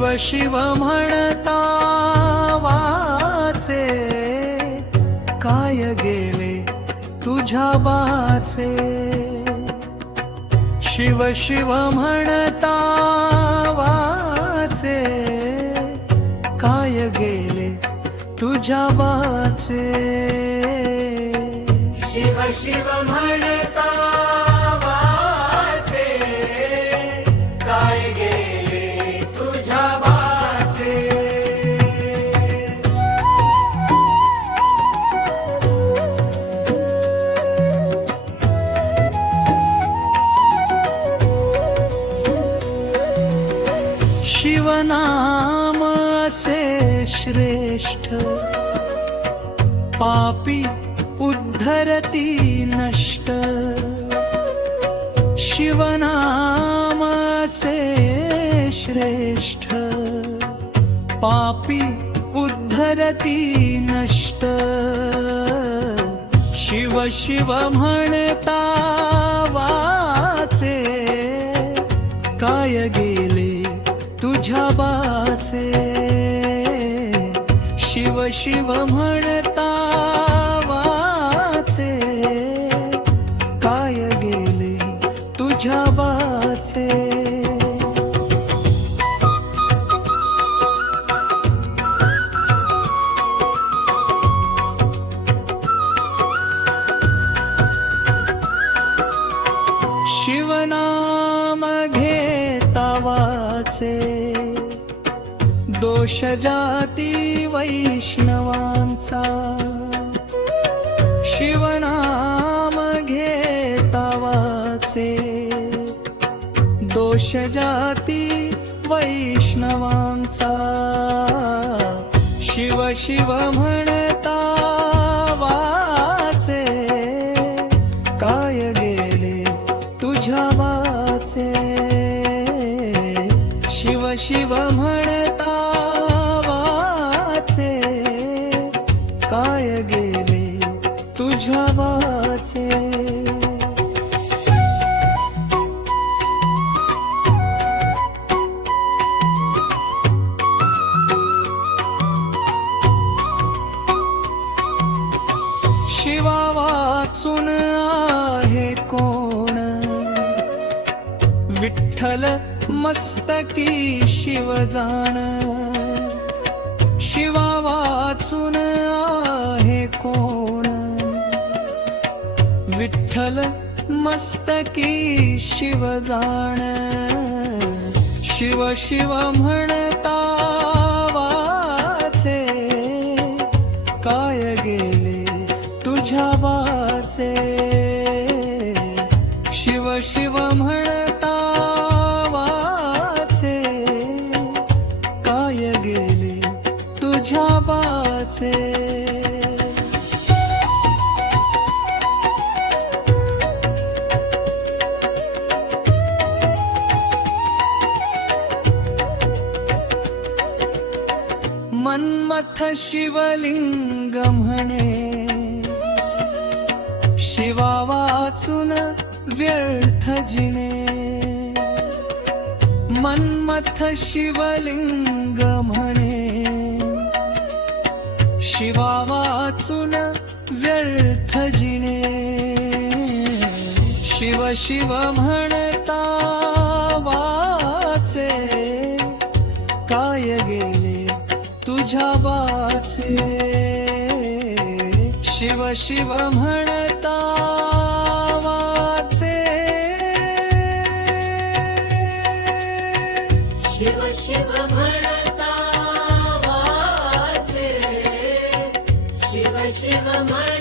शिव शिव म्हणता वाचे, काय गेले तुझ्या बाचे. शिव शिव म्हणता वाचे, काय गेले तुझ्या बाचे. शिव शिव म्हणता वाचे, काय गेले तुझ्या बाचे. शिवनाम असे श्रेष्ठ, पापी उद्धरती नष्ट. शिवनाम असे श्रेष्ठ, पापी उद्धरती नष्ट. शिव शिव म्हणता वाचे, काय गेले तुझ्या बाचे. शिव शिव म्हणता वाचे, काय गेले तुझ्या बाचे. शिवनाम घेता वाचे, दोष जाती वैष्णवांचा. शिवनाम घेता वाचे, दोष जाती वैष्णवांचा. शिव शिव म्हणता वाचे, काय गेले तुझ्या वाचे. शिव शिव म्हणता वाचे, काय गेले तुझ्या वाचे. शिवा वाचून आहे कोण, विठ्ठल मस्तकी शिव जाण. शिवा वाचून आहे कोण, विठ्ठल मस्तकी शिव जाण. शिव शिव म्हणता वाचे, काय गेले तुझ्या बाचे. शिव शिव म्हणता वाचे, काय गेले तुझ्या बाचे. मन्मथ शिवलिंग म्हणे, शिवा वाचून व्यर्थ जिणे. मन्मथ शिवलिंग म्हणे, शिवा वाचून व्यर्थ जिणे. शिव शिव म्हणता वाचे, काय गेले तुझ्या बाचे. शिव शिव म्हणता वाचे. शिव शिव म्हणता वाचे, शिव शिव म्हणता